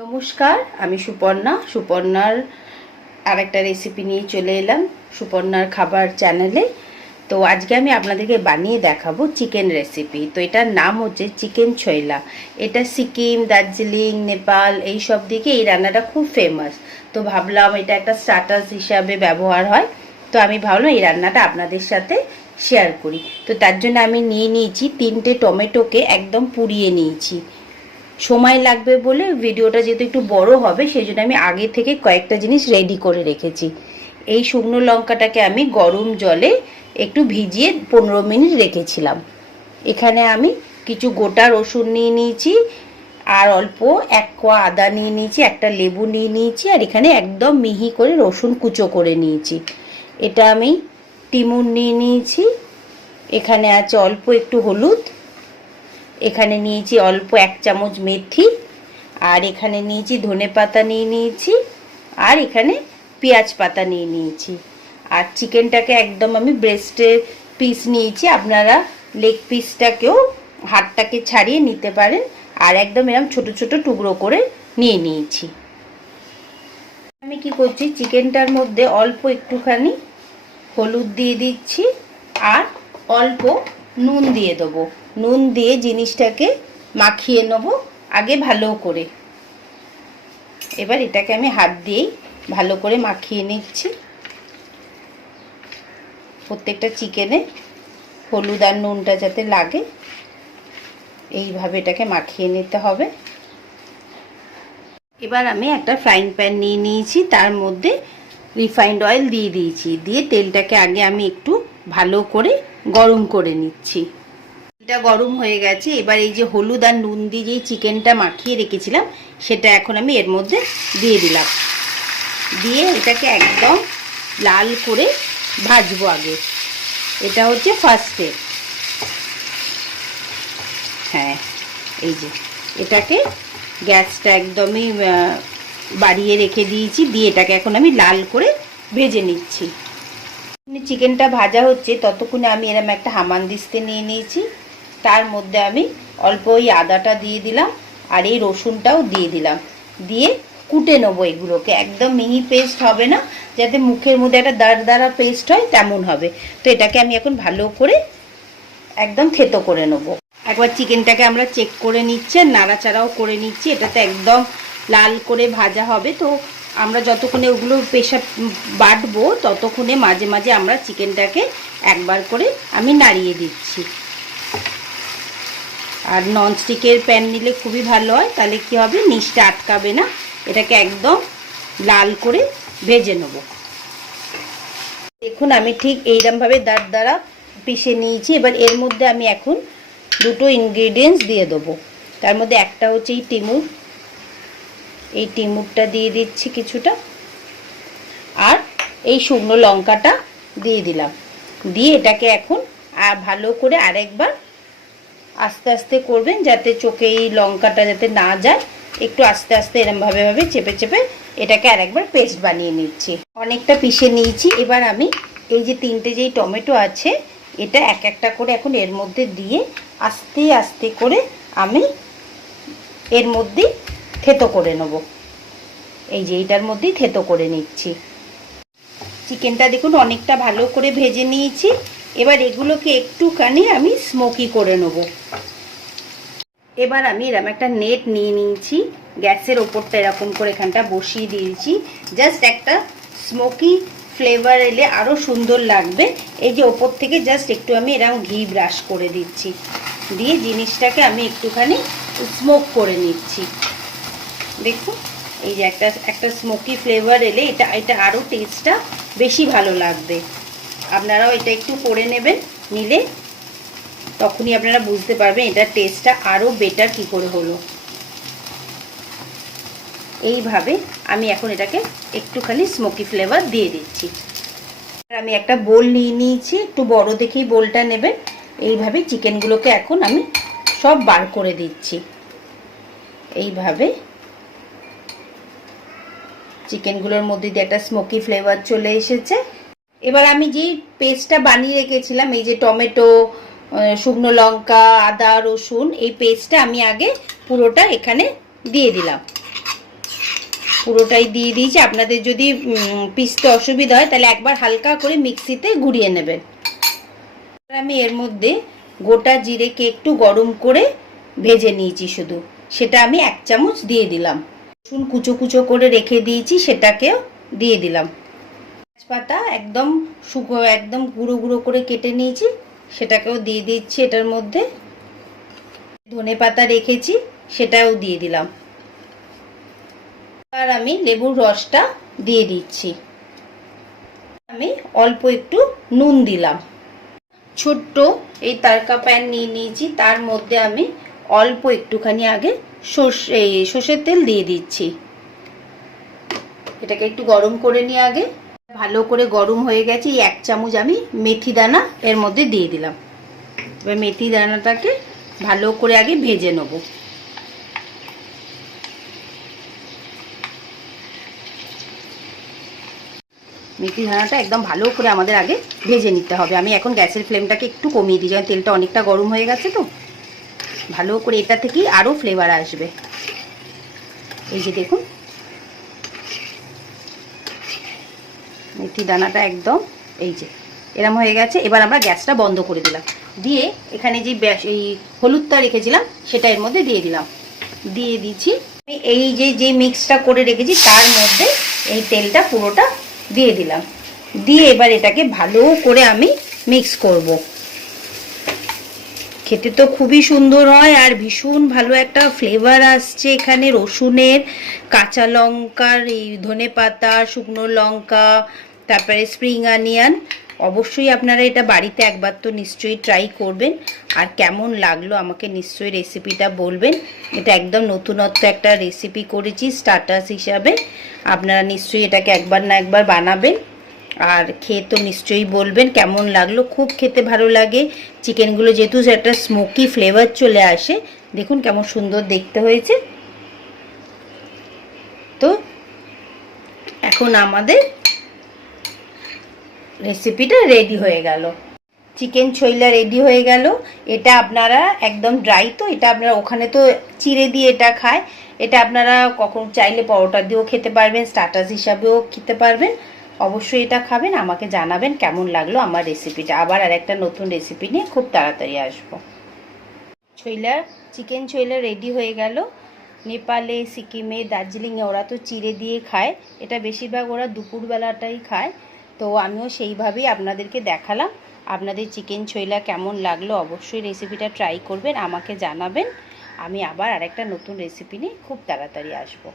নমস্কার, আমি সুপর্ণার আরেকটা রেসিপি নিয়ে চলে এলাম সুপর্ণার খাবার চ্যানেলে। তো আজকে আমি আপনাদেরকে বানিয়ে দেখাবো চিকেন রেসিপি। তো এটার নাম হচ্ছে চিকেন ছোলা। এটা সিকিম, দার্জিলিং, নেপাল এই সব দিকে এই রান্নাটা খুব ফেমাস। তো ভাবলাম এটা একটা স্টার্টার্স হিসাবে ব্যবহার হয়, তো আমি ভাবলাম এই রান্নাটা আপনাদের সাথে শেয়ার করি। তো তার জন্য আমি নিয়ে নিয়েছি 3টে টমেটোকে একদম পুড়িয়ে নিয়েছি। সময় লাগবে বলে ভিডিওটা যেহেতু একটু বড় হবে সেই জন্য আমি আগে থেকে কয়েকটা জিনিস রেডি করে রেখেছি। এই শুকনো লঙ্কাটাকে আমি গরম জলে একটু ভিজিয়ে 15 মিনিট রেখেছিলাম। এখানে আমি কিছু গোটা রসুন নিয়ে নিয়েছি, আর অল্প 1 কোয়া আদা নিয়ে নিয়েছি, একটা লেবু নিয়ে নিয়েছি, আর এখানে একদম মিহি করে রসুন কুচো করে নিয়েছি। এটা আমি টিমুন নিয়ে নিয়েছি। এখানে আছে অল্প একটু হলুদ, এখানে নিয়েছি অল্প 1 চামচ মেথি, আর এখানে নিয়েছি ধনেপাতা নিয়ে নিয়েছি, আর এখানে পেঁয়াজ পাতা নিয়ে নিয়েছি। আর চিকেনটাকে একদম আমি ব্রেস্টের পিস নিয়েছি, আপনারা লেগ পিসটাকেও হাড়টাকে ছাড়িয়ে নিতে পারেন। আর একদম এরকম ছোট ছোট টুকরো করে নিয়ে নিয়েছি। আমি কি করছি, চিকেনটার মধ্যে অল্প একটুখানি হলুদ দিয়ে দিচ্ছি, আর অল্প নুন দিয়ে দেবো। নুন দিয়ে জিনিসটাকে মাখিয়ে নেবো আগে ভালো করে। এবার এটাকে আমি হাত দিয়েই ভালো করে মাখিয়ে নিচ্ছি। প্রত্যেকটা চিকেনে হলুদ আর নুনটা যাতে লাগে এইভাবে এটাকে মাখিয়ে নিতে হবে। এবার আমি একটা ফ্রাইং প্যান নিয়ে নিয়েছি, তার মধ্যে রিফাইন্ড অয়েল দিয়ে দিয়েছি। দিয়ে তেলটাকে আগে আমি একটু ভালো করে গরম করে নিচ্ছি। এটা গরম হয়ে গেছে। এবার এই যে হলুদ আর নুন দিয়ে যে চিকেনটা মাখিয়ে রেখেছিলাম সেটা এখন আমি এর মধ্যে দিয়ে দিলাম। দিয়ে এটাকে একদম লাল করে ভাজবো আগে। এটা হচ্ছে ফার্স্ট স্টেপ। হ্যাঁ, এই যে এটাকে গ্যাসটা একদমই বাড়িয়ে রেখে দিয়েছি। দিয়ে এটাকে এখন আমি লাল করে ভেজে নিচ্ছি। চিকেনটা ভাজা হচ্ছে ততক্ষণে আমি এরকম একটা হামানদিস্তে নিয়ে নিয়েছি। তার মধ্যে আমি অল্প ওই আদাটা দিয়ে দিলাম, আর এই রসুনটাও দিয়ে দিলাম। দিয়ে কুটে নেবো এগুলোকে। একদম মিহি পেস্ট হবে না, যাতে মুখের মধ্যে একটা দাঁড়া পেস্ট হয় তেমন হবে। তো এটাকে আমি এখন ভালো করে একদম থেতো করে নেবো। একবার চিকেনটাকে আমরা চেক করে নিচ্ছি আর নাড়াচাড়াও করে নিচ্ছি। এটাতে একদম লাল করে ভাজা হবে। তো আমরা যতক্ষণে ওগুলো পেশা বাটবো ততক্ষণে মাঝে মাঝে আমরা চিকেনটাকে একবার করে আমি নাড়িয়ে দিচ্ছি। আর ননস্টিকের প্যান নিলে খুবই ভালো হয়, তাহলে কি হবে নিচটা আটকাবে না। এটাকে একদম লাল করে ভেজে নেব। দেখুন আমি ঠিক এইরকমভাবে দাঁড়া পিষে নিয়েছি। এবার এর মধ্যে আমি এখন দুটো ইনগ্রেডিয়েন্টস দিয়ে দেবো। তার মধ্যে একটা হচ্ছে এই টিমুর, এই টিমুরটা দিয়ে দিচ্ছি কিছুটা, আর এই শুকনো লঙ্কাটা দিয়ে দিলাম। দিয়ে এটাকে এখন ভালো করে আরেকবার আস্তে আস্তে করবেন, যাতে চোখে এই লঙ্কাটা যাতে না যায়। একটু আস্তে আস্তে এরমভাবে চেপে চেপে এটাকে আরেকবার পেস্ট বানিয়ে নিচ্ছি। অনেকটা পিষে নিয়েছি। এবার আমি এই যে 3টে যেই টমেটো আছে এটা এক একটা করে এখন এর মধ্যে দিয়ে আস্তে আস্তে করে আমি এর মধ্যে থেতো করে নেব। এই যে এইটার মধ্যেই থেতো করে নিচ্ছি। চিকেনটা দেখুন অনেকটা ভালো করে ভেজে নিয়েছি। এবার এগুলোকে একটুখানি আমি স্মোকি করে নেব। এবার আমি এরকম একটা নেট নিয়ে নিয়েছি, গ্যাসের ওপরটা এরকম করে এখানটা বসিয়ে দিয়েছি। জাস্ট একটা স্মোকি ফ্লেভার এলে আরও সুন্দর লাগবে। এই যে ওপর থেকে জাস্ট একটু আমি এরকম ঘি ব্রাশ করে দিচ্ছি। দিয়ে জিনিসটাকে আমি একটুখানি স্মোক করে নিচ্ছি। দেখুন এই যে একটা স্মোকি ফ্লেভার এলে এটা আরও টেস্টটা বেশি ভালো লাগবে। আপনারাও এটা একটু করে নেবেন, নিলে তখনই আপনারা বুঝতে পারবেন এটার টেস্টটা আরও বেটার কী করে হলো। এইভাবে আমি এখন এটাকে একটুখানি স্মোকি ফ্লেভার দিয়ে দিচ্ছি। আমি একটা বোল নিয়ে নিয়েছি, একটু বড় দেখেই বোলটা নেবেন। এইভাবে চিকেনগুলোকে এখন আমি সব বার করে দিচ্ছি। এইভাবে চিকেনগুলোর মধ্যে দিয়ে একটা স্মোকি ফ্লেভার চলে এসেছে। এবার আমি যে পেস্টটা বানিয়ে রেখেছিলাম, এই যে টমেটো, শুকনো লঙ্কা, আদা, রসুন, এই পেস্টটা আমি আগে পুরোটা এখানে দিয়ে দিলাম। পুরোটাই দিয়ে দিয়েছি। আপনাদের যদি পিষতে অসুবিধা হয় তাহলে একবার হালকা করে মিক্সিতে ঘুরিয়ে নেবেন। আমি এর মধ্যে গোটা জিরেকে একটু গরম করে ভেজে নিয়েছি, শুধু সেটা আমি 1 চামচ দিয়ে দিলাম। রসুন কুচো কুচো করে রেখে দিয়েছি, সেটাকেও দিয়ে দিলাম। তেজপাতা একদম একদম গুঁড়ো গুঁড়ো করে কেটে নিয়েছি, সেটাকেও দিয়ে দিচ্ছি এটার মধ্যে। ধনেপাতা রেখেছি, সেটাও দিয়ে দিলাম। আর আমি লেবুর রসটা দিয়ে দিচ্ছি। আমি অল্প একটু নুন দিলাম। ছোট্ট এই তারকা প্যান নিয়ে নিয়েছি, তার মধ্যে আমি অল্প একটুখানি আগে সর্ষের তেল দিয়ে দিচ্ছি। এটাকে একটু গরম করে নিয়ে আগে ভালো করে গরম হয়ে গেছে। 1 চামচ আমি মেথি দানা এর মধ্যে দিয়ে দিলাম। এবার মেথি দানাটাকে ভালো করে আগে ভেজে নেব। মেথি দানাটা একদম ভালো করে আমাদের আগে ভেজে নিতে হবে। আমি এখন গ্যাসের ফ্লেমটাকে একটু কমিয়ে দিই, কারণ তেলটা অনেকটা গরম হয়ে গেছে। তো ভালো করে এটা থেকেই আরও ফ্লেভার আসবে। এই যে দেখুন, মেথি দানাটা একদম এই যে এরম হয়ে গেছে। এবার আমরা গ্যাসটা বন্ধ করে দিলাম, দিয়ে এখানে যে এই হলুদটা রেখেছিলাম সেটা এর মধ্যে দিয়ে দিলাম। দিয়ে দিচ্ছি আমি এই যে মিক্সটা করে রেখেছি তার মধ্যে এই তেলটা পুরোটা দিয়ে দিলাম। দিয়ে এবার এটাকে ভালো করে আমি মিক্স করব। খেতে তো খুবই সুন্দর হয়, আর ভীষণ ভালো একটা ফ্লেভার আসছে এখানে রসুনের, কাঁচা লঙ্কার, এই ধনেপাতা, শুকনো লঙ্কা, তারপরে স্প্রিং অনিয়ন। অবশ্যই আপনারা এটা বাড়িতে একবার তো নিশ্চয়ই ট্রাই করবেন। আর কেমন লাগলো আমাকে নিশ্চয়ই রেসিপিটা বলবেন। এটা একদম নতুনত্ব একটা রেসিপি করেছি স্টার্টার্স হিসাবে। আপনারা নিশ্চয়ই এটাকে একবার না একবার বানাবেন, আর খেয়ে তো নিশ্চয়ই বলবেন কেমন লাগলো। খুব খেতে ভালো লাগে। চিকেনগুলো যেহেতু একটা স্মোকি ফ্লেভার চলে আসে, দেখুন কেমন সুন্দর দেখতে হয়েছে। তো এখন আমাদের রেসিপিটা রেডি হয়ে গেল। চিকেন ছইলা রেডি হয়ে গেল। এটা আপনারা একদম ড্রাই, তো এটা আপনারা ওখানে তো চিড়ে দিয়ে এটা খায়, এটা আপনারা কখন চাইলে পরোটা দিয়েও খেতে পারবেন, স্টার্টার্স হিসাবেও খেতে পারবেন। অবশ্যই এটা খাবেন, আমাকে জানাবেন কেমন লাগলো আমার রেসিপিটা। আবার আর একটা নতুন রেসিপি নিয়ে খুব তাড়াতাড়ি আসবো। চিকেন ছইলা রেডি হয়ে গেল। নেপালে, সিকিমে, দার্জিলিংয়ে ওরা তো চিড়ে দিয়ে খায়, এটা বেশিরভাগ ওরা দুপুরবেলাটাই খায়। তো আমিও সেইভাবেই আপনাদেরকে দেখালাম। আপনাদের চিকেন ছইলা কেমন লাগলো অবশ্যই রেসিপিটা ট্রাই করবেন, আমাকে জানাবেন। আমি আবার আরেকটা নতুন রেসিপি নিয়ে খুব তাড়াতাড়ি আসবো।